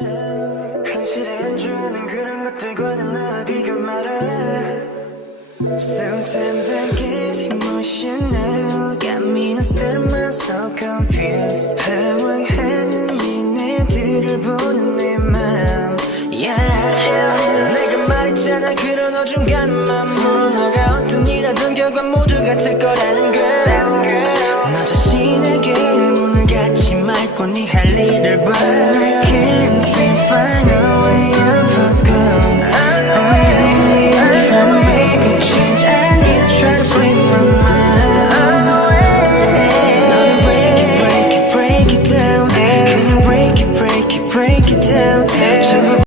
현실에 안주하는 그런 것들과는 나 비교 말아. Sometimes I get emotional, got me still I'm so confused. 방황하는 니네들을 보는 내 맘, yeah. 내가 말했잖아 그런 어중간한 맘으로 너가 어떤 일 하든 결과 모두 같을 거라는 걸. 너 자신에게 문을 닫지 말고 네 할 일을 봐. I can't seem to find a way out of this girl. I'm trying to make a change. I need to try to free my mind. 너는 break it, break it, break it down. 그냥 break it, break it, break it down.